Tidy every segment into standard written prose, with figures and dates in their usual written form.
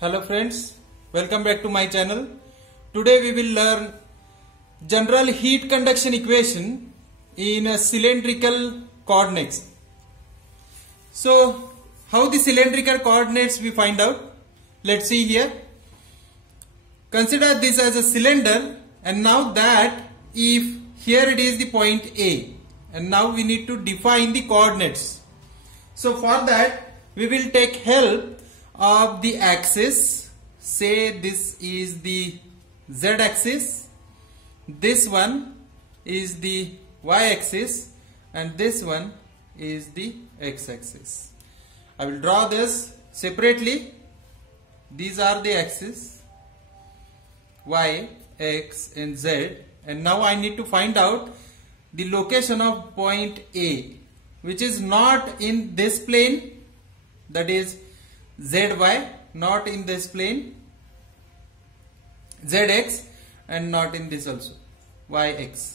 Hello friends, welcome back to my channel. Today we will learn general heat conduction equation in a cylindrical coordinates. So how the cylindrical coordinates we find out? Let's see here. Consider this as a cylinder, and now that if here it is the point A, and now we need to define the coordinates. So for that we will take help of the axis. Say this is the Z axis, this one is the Y axis, and this one is the X axis. I will draw this separately. These are the axes Y, X and Z, and now I need to find out the location of point A, which is not in this plane, that is ZY, not in this plane ZX, and not in this also YX,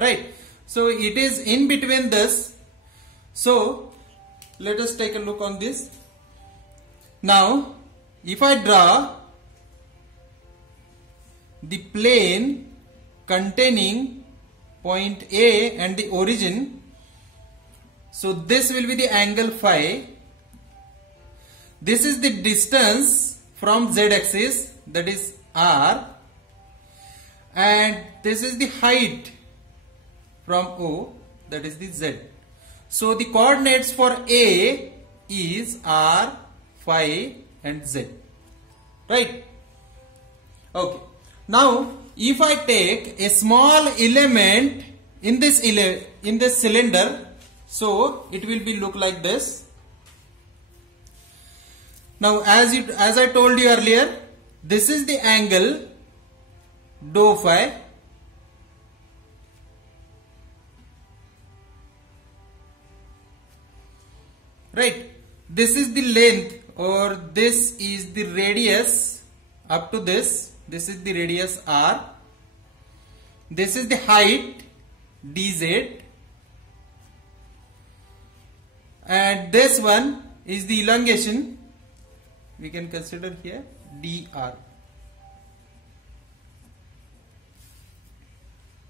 right? So it is in between this. So let us take a look on this. Now if I draw the plane containing point A and the origin, so this will be the angle phi. This is the distance from Z axis, that is R, and this is the height from O, that is the Z. So the coordinates for A is R, phi and Z, right? Okay. Now if I take a small element in this cylinder, so it will be look like this. Now as I told you earlier, this is the angle dou phi, right? This is the length, or this is the radius up to this. This is the radius R. This is the height dz, and this one is the elongation. We can consider here dr,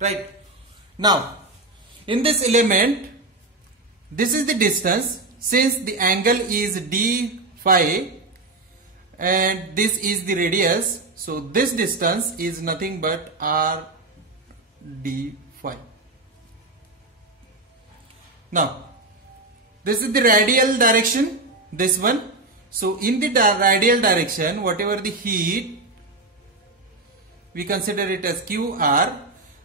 right? Now in this element, this is the distance. Since the angle is d phi and this is the radius, so this distance is nothing but r d phi. Now this is the radial direction, this one. So in the radial direction, whatever the heat, we consider it as QR,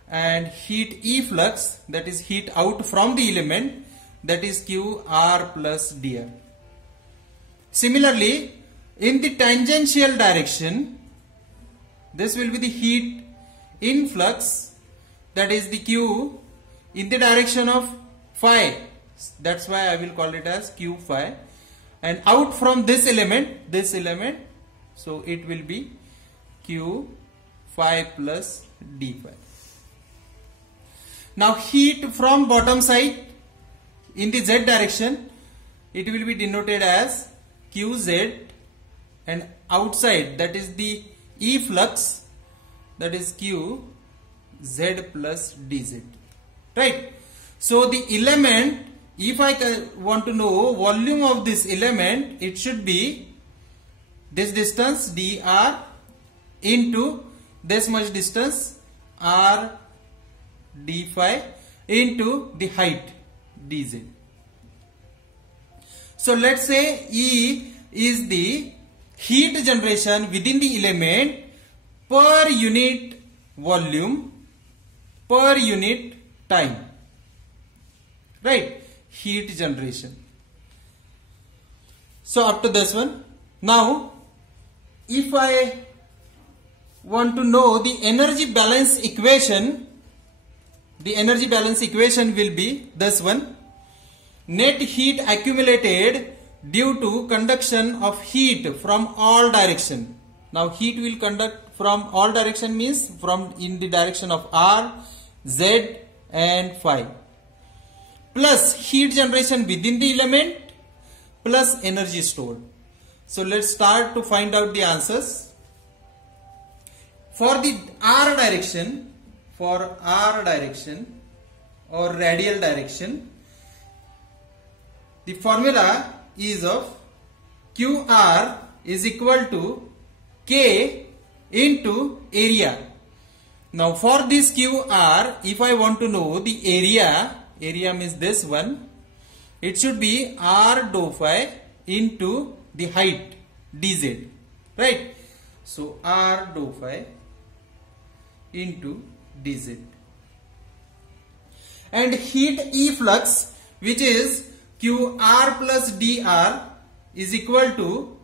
and heat efflux, that is heat out from the element, that is QR plus dr. Similarly, in the tangential direction, this will be the heat influx, that is the Q in the direction of phi. That's why I will call it as Q phi. And out from this element, so it will be Q phi plus d phi. Now heat from bottom side in the Z direction, it will be denoted as Qz, and outside, that is the efflux, that is Q z plus dz, right? So the element, if I want to know volume of this element, it should be this distance dr into this much distance r d phi into the height dz. So let's say E is the heat generation within the element per unit volume per unit time, right? Heat generation. So up to this one. Now if I want to know the energy balance equation, the energy balance equation will be this one: net heat accumulated due to conduction of heat from all direction. Now heat will conduct from all direction means from in the direction of R, Z and phi, plus heat generation within the element plus energy stored. So let's start to find out the answers. For the r direction or radial direction, the formula is of QR is equal to K into area. Now for this QR, if I want to know the area means this one, it should be R dou phi into the height dz, right? So R dou phi into dz. And heat efflux, which is QR plus dr, is equal to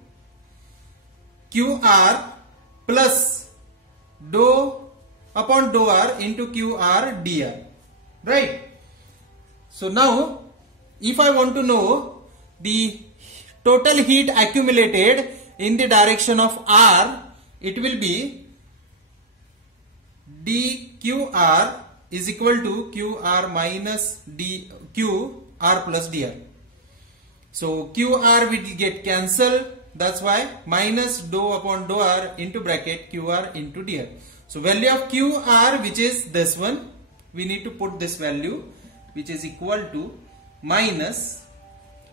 QR plus dou upon dou r into QR dr, right? So now if I want to know the total heat accumulated in the direction of r, it will be dqr is equal to qr minus dqr plus dr. So qr will get cancelled, that's why minus dou upon dou r into bracket qr into dr. So value of qr, which is this one, we need to put this value, which is equal to minus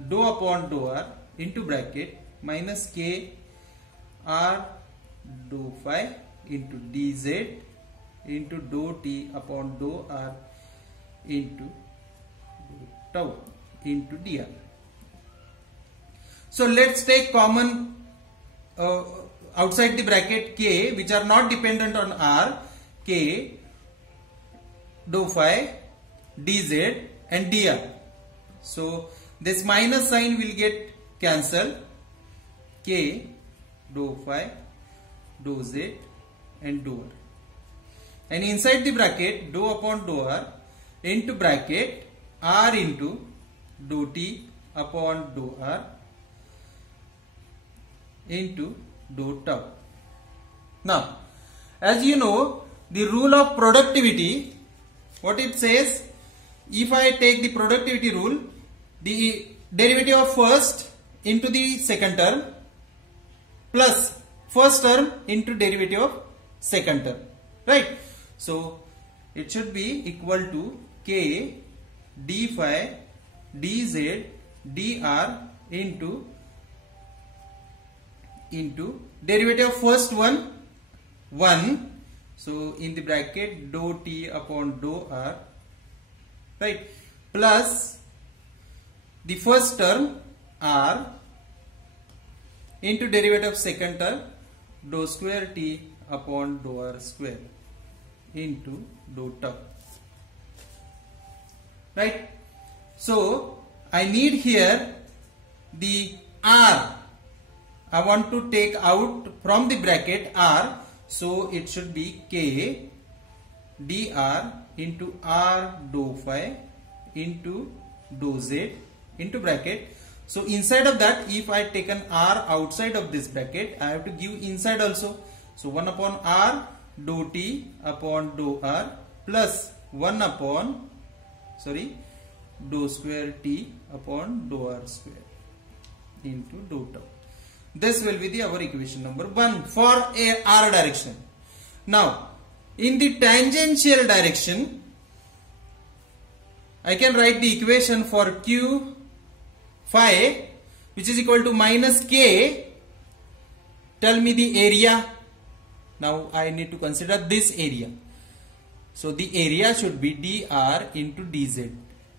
dou upon dou r into bracket minus k r dou phi into dz into dou t upon dou r into tau into dr. So let's take common outside the bracket k, which are not dependent on r, k dou phi dz and dr. So this minus sign will get cancelled, k dou phi dou z and dou r, and inside the bracket dou upon dou r into bracket r into dou t upon dou r into dou tau. Now as you know, the rule of productivity, what it says, if I take the productivity rule, the derivative of first into the second term plus first term into derivative of second term, right? So it should be equal to k d phi dz dr into derivative of first one 1, so in the bracket dou t upon dou r, right, plus the first term r into derivative of second term dou square t upon dou r square into dou tau, right? So I need here the r, I want to take out from the bracket r, so it should be k dr into r dou phi into dou z into bracket. So inside of that, if I take an r outside of this bracket, I have to give inside also. So 1 upon r dou t upon dou r plus 1 upon dou square t upon dou r square into dou tau. This will be our equation number 1 for a r direction. Now in the tangential direction, I can write the equation for q phi, which is equal to minus k. Tell me the area. Now I need to consider this area. So the area should be dr into dz.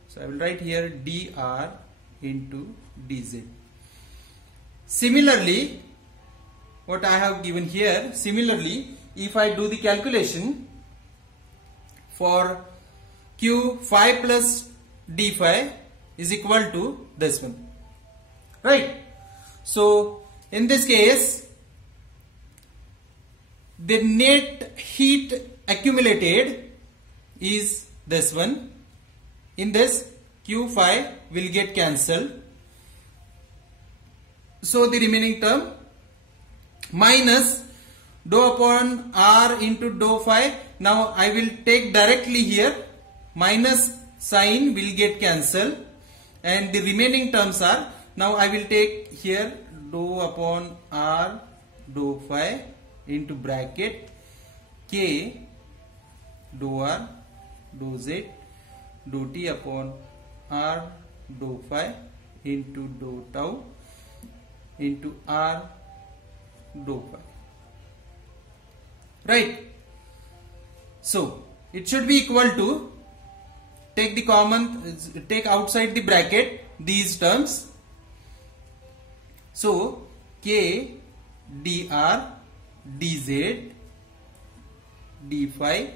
So I will write here dr into dz. Similarly, what I have given here, similarly, if I do the calculation for q phi plus d phi is equal to this one, right? So in this case, the net heat accumulated is this one. In this, q phi will get cancelled, so the remaining term minus dou upon r into dou phi. Now I will take directly here, minus sign will get cancelled, and the remaining terms are, now I will take here dou upon R dou phi into bracket K dou R dou Z dou T upon R dou phi into dou tau into R dou phi. Right? So it should be equal to, take outside the bracket these terms. So K dr dz d phi,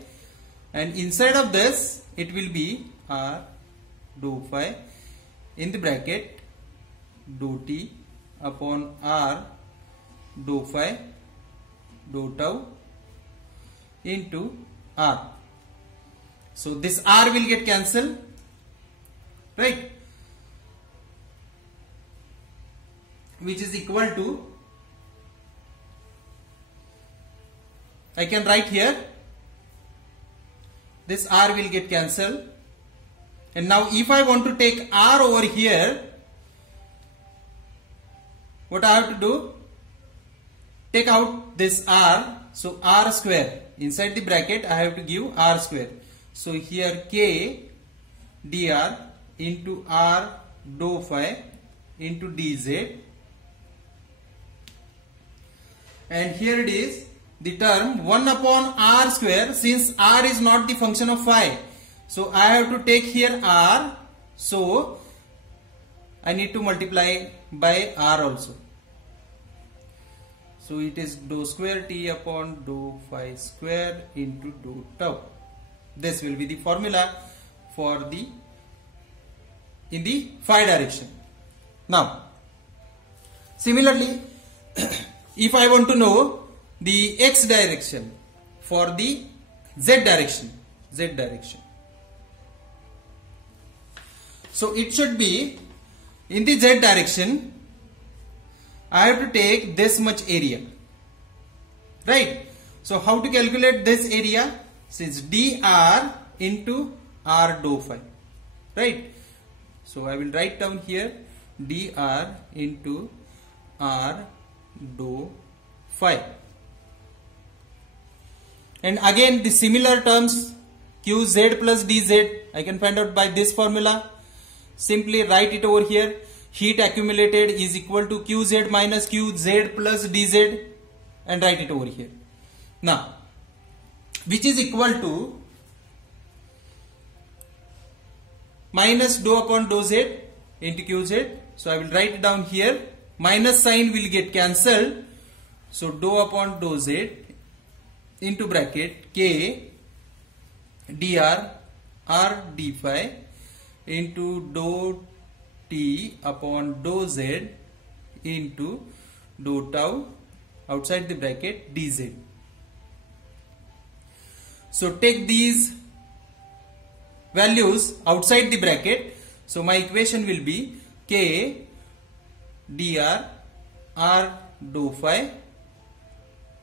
and inside of this it will be R dou phi in the bracket dou T upon R dou phi dou tau into R. So this R will get cancelled, right? Which is equal to, I can write here, this R will get cancelled. And now if I want to take R over here, what I have to do? Take out this R. So R square, inside the bracket I have to give R square. So here K dr into R dou phi into dz, and here it is the term 1 upon R square. Since R is not the function of phi, so I have to take here R, so I need to multiply by R also. So it is dou square T upon dou phi square into dou tau. This will be the formula for the in the phi direction. Now similarly, if I want to know the x direction for the z direction, so it should be in the z direction, I have to take this much area, right? So how to calculate this area? Since dr into R dou phi, right? So I will write down here dr into R dou phi. And again the similar terms qz plus dz I can find out by this formula. Simply write it over here. Heat accumulated is equal to qz minus qz plus dz, and write it over here. Now, which is equal to minus dou upon dou z into qz. So I will write it down here. Minus sign will get cancelled. So dou upon dou z into bracket K dr R d phi into dou T upon dou z into dou tau outside the bracket dz. So take these values outside the bracket. So my equation will be K dr R dou phi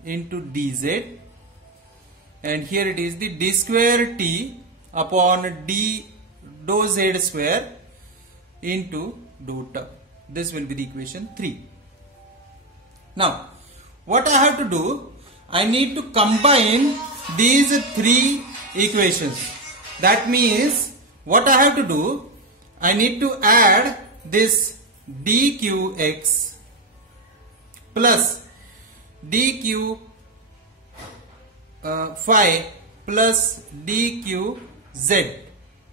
into dz, and here it is the d square T upon d dou z square into dou tau. This will be the equation 3. Now what I have to do, I need to combine these three equations. That means what I have to do, I need to add this dqx plus dq phi plus dqz.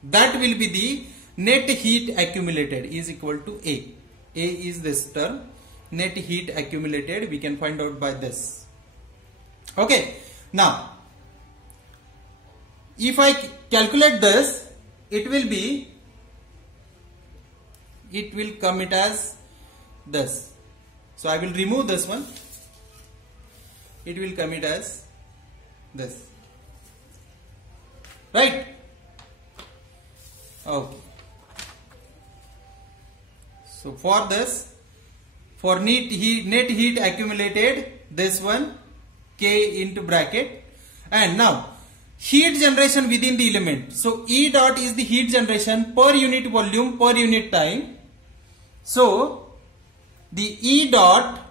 That will be the net heat accumulated is equal to A. A is this term, net heat accumulated, we can find out by this. Okay. Now if I calculate this, it will come it as this. So I will remove this one. It will come it as this, right? Okay. So for this, for net heat accumulated, this one K into bracket, and now heat generation within the element. So E dot is the heat generation per unit volume per unit time. So the E dot,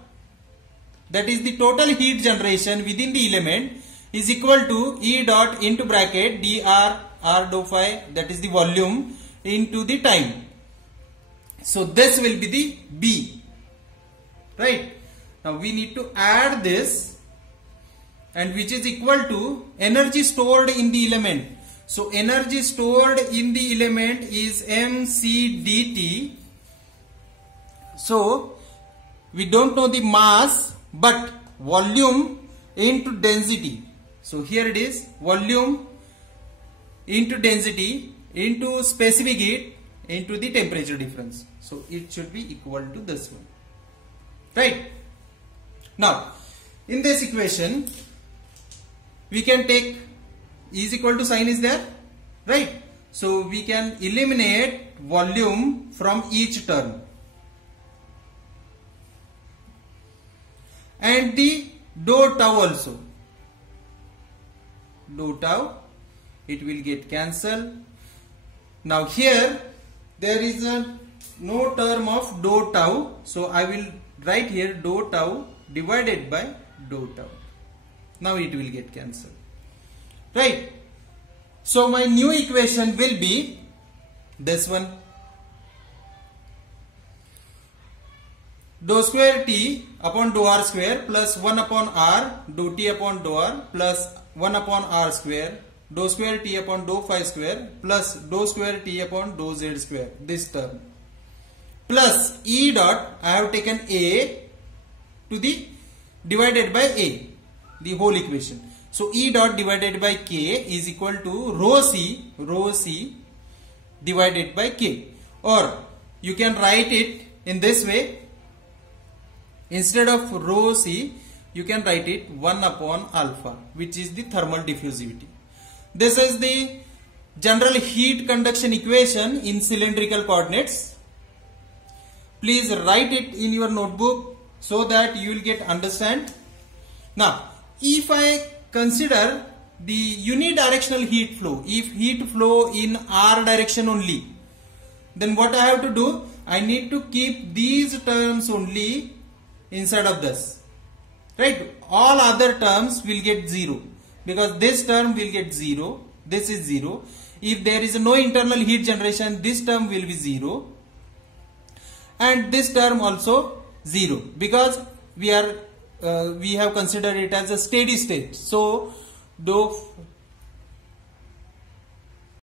that is the total heat generation within the element, is equal to E dot into bracket dr r dou phi, that is the volume, into the time. So this will be the B, right? Now we need to add this, and which is equal to energy stored in the element. So energy stored in the element is mc dt. So we don't know the mass, but volume into density. So here it is, volume into density into specific heat into the temperature difference. So it should be equal to this one, right? Now in this equation we can take E is equal to sign is there, right? So we can eliminate volume from each term, and the dou tau also. Dou tau, it will get cancelled. Now here there is no term of dou tau, so I will write here dou tau divided by dou tau. Now it will get cancelled, right? So my new equation will be this one, dou square t upon dou r square plus 1 upon r dou t upon dou r plus 1 upon r square dou square t upon dou phi square plus dou square t upon dou z square, this term, plus E dot, I have taken A to the divided by A, the whole equation. So E dot divided by K is equal to rho C divided by K, or you can write it in this way. Instead of rho C, you can write it 1 upon alpha, which is the thermal diffusivity. This is the general heat conduction equation in cylindrical coordinates. Please write it in your notebook so that you will get understand. Now, if I consider the unidirectional heat flow, if heat flow in r direction only, then what I have to do? I need to keep these terms only inside of this, right? All other terms will get 0, because this term will get 0, this is 0. If there is no internal heat generation, this term will be 0, and this term also 0, because we have considered it as a steady state. So dou